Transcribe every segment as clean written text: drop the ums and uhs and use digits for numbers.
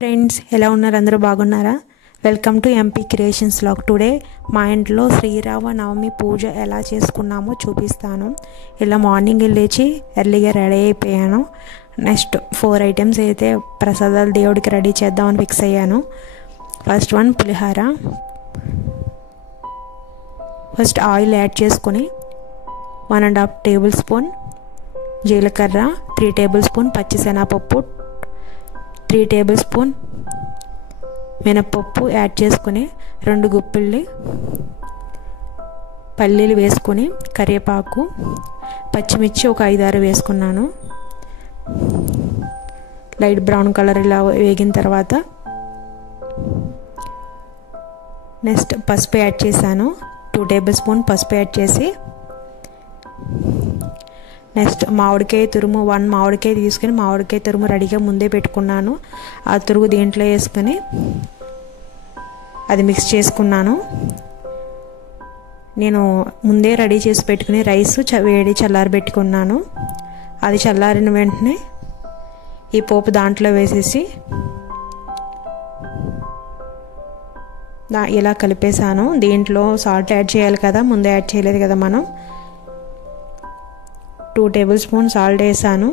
Friends ఎలా ఉన్నారు? అందరూ బాగున్నారా? Welcome to MP creations vlog. Today మా ఇంట్లో శ్రీరామనవమి పూజ ఎలా చేసుకున్నామో చూపిస్తాను. ఇలా మార్నింగ్ లేచి ఎర్లీగా రెడీ అయిపోయాను. నెక్స్ట్ 4 ఐటమ్స్ అయితే ప్రసాదాలు దేవుడికి రెడీ చేద్దామని ఫిక్స్ అయ్యాను. ఫస్ట్ వన్ పులిహార. ఫస్ట్ ఆయిల్ యాడ్ చేసుకొని 1.5 టేబుల్ స్పూన్ జీలకర్ర, 3 టేబుల్ స్పూన్ పచ్చిశనగపప్పు, 3 టేబుల్ స్పూన్ మినపప్పు యాడ్ చేసుకుని 2 గుప్పిళ్ళు పల్లీలు వేసుకొని కరివేపాకు, పచ్చిమిర్చి ఒక 5-6 వేసుకున్నాను. లైట్ బ్రౌన్ కలర్ ఇలా వేగిన తర్వాత నెక్స్ట్ పసుపు యాడ్ చేశాను. 2 టేబుల్ స్పూన్ పసుపు యాడ్ చేసి నెక్స్ట్ మామిడికాయ తురుము 1 మామిడికాయ తీసుకుని మామిడికాయ తురుము రెడీగా ముందే పెట్టుకున్నాను. ఆ తురుగు దీంట్లో వేసుకొని అది మిక్స్ చేసుకున్నాను. నేను ముందే రెడీ చేసి పెట్టుకుని రైస్ వేడి చల్లారి పెట్టుకున్నాను. అది చల్లారిన వెంటనే ఈ పోపు దాంట్లో వేసేసి ఇలా కలిపేసాను. దీంట్లో సాల్ట్ యాడ్ చేయాలి కదా, ముందే యాడ్ చేయలేదు కదా మనం. 2 టేబుల్ స్పూన్ సాల్ట్ వేసాను.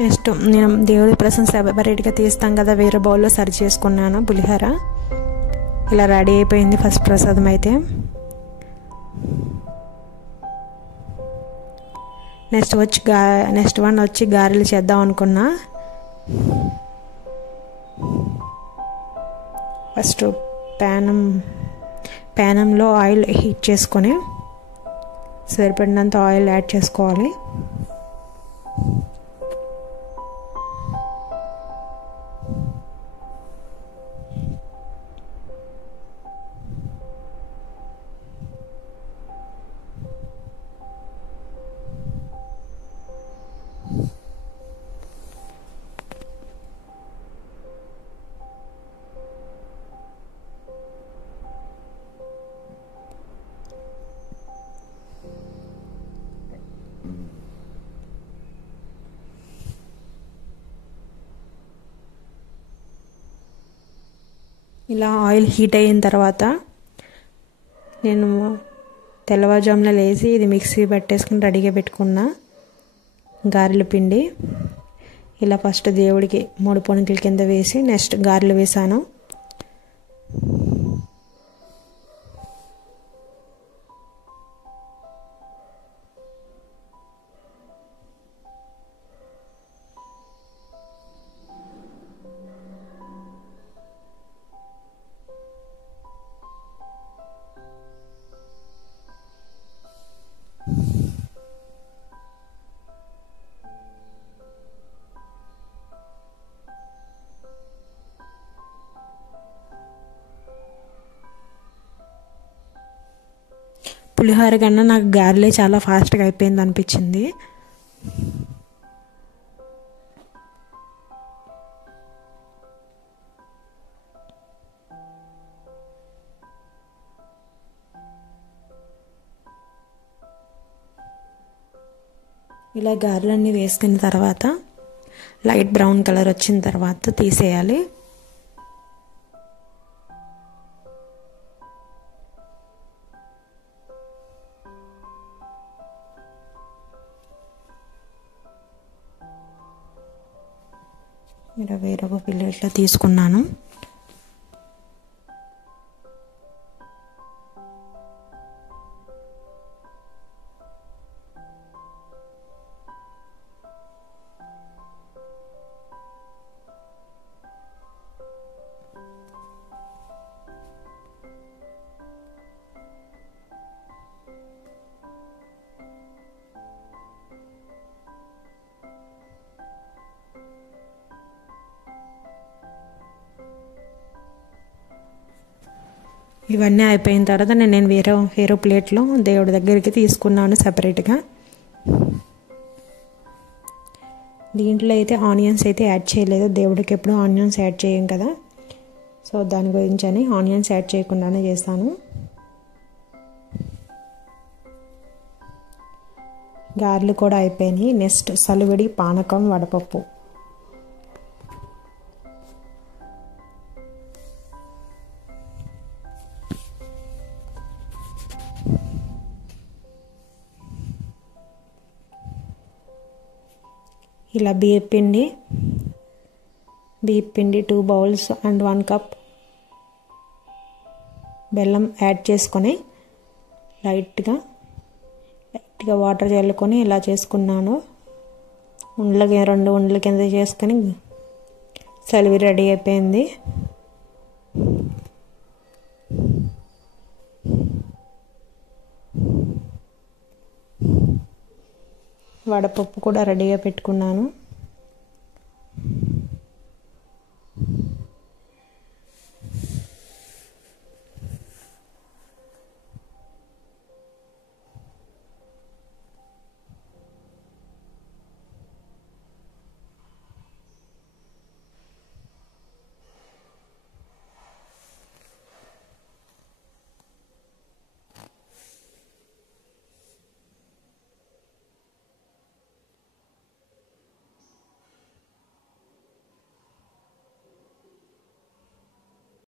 నెక్స్ట్ నేను దేవుడి ప్రసం సెపరేట్గా తీస్తాం కదా, వేరే బౌల్లో సర్వ్ చేసుకున్నాను. పులిహోర ఇలా రెడీ అయిపోయింది ఫస్ట్ ప్రసాదం అయితే. నెక్స్ట్ వన్ వచ్చి గారెలు చేద్దాం అనుకున్నా. ఫస్ట్ ప్యానంలో ఆయిల్ హీట్ చేసుకొని సరిపడినంత ఆయిల్ యాడ్ చేసుకోవాలి. ఇలా ఆయిల్ హీట్ అయిన తర్వాత నేను తెల్లవారుజామున లేచి ఇది మిక్సీ పట్టేసుకుని రెడీగా పెట్టుకున్న గారెల పిండి ఇలా ఫస్ట్ దేవుడికి 3 పొనుకుల కింద వేసి నెక్స్ట్ గారెలు వేసాను. పులిహోర కన్నా నాకు గారెలే చాలా ఫాస్ట్గా అయిపోయింది అనిపించింది. ఇలా గారెలన్నీ వేసుకున్న తర్వాత లైట్ బ్రౌన్ కలర్ వచ్చిన తర్వాత తీసేయాలి. ఇలా వేరొక ప్లేట్లో తీసుకున్నాను. ఇవన్నీ అయిపోయిన తర్వాత నేను వేరే ప్లేట్లో దేవుడి దగ్గరికి తీసుకున్నాను సపరేట్గా. దీంట్లో అయితే ఆనియన్స్ అయితే యాడ్ చేయలేదు, దేవుడికి ఎప్పుడు ఆనియన్స్ యాడ్ చేయం కదా, సో దాని గురించి అని ఆనియన్స్ యాడ్ చేయకుండానే చేస్తాను. గారెలు కూడా అయిపోయినాయి. నెక్స్ట్ సలివిడి, పానకం, వడపప్పు. ఇలా బియ్యపిండి 2 బౌల్స్ అండ్ 1 కప్ బెల్లం యాడ్ చేసుకొని లైట్గా వాటర్ చల్లుకొని ఇలా చేసుకున్నాను. 2 ఉండల కింద చేసుకొని సలివి రెడీ అయిపోయింది. వడపప్పు కూడా రెడీగా పెట్టుకున్నాను.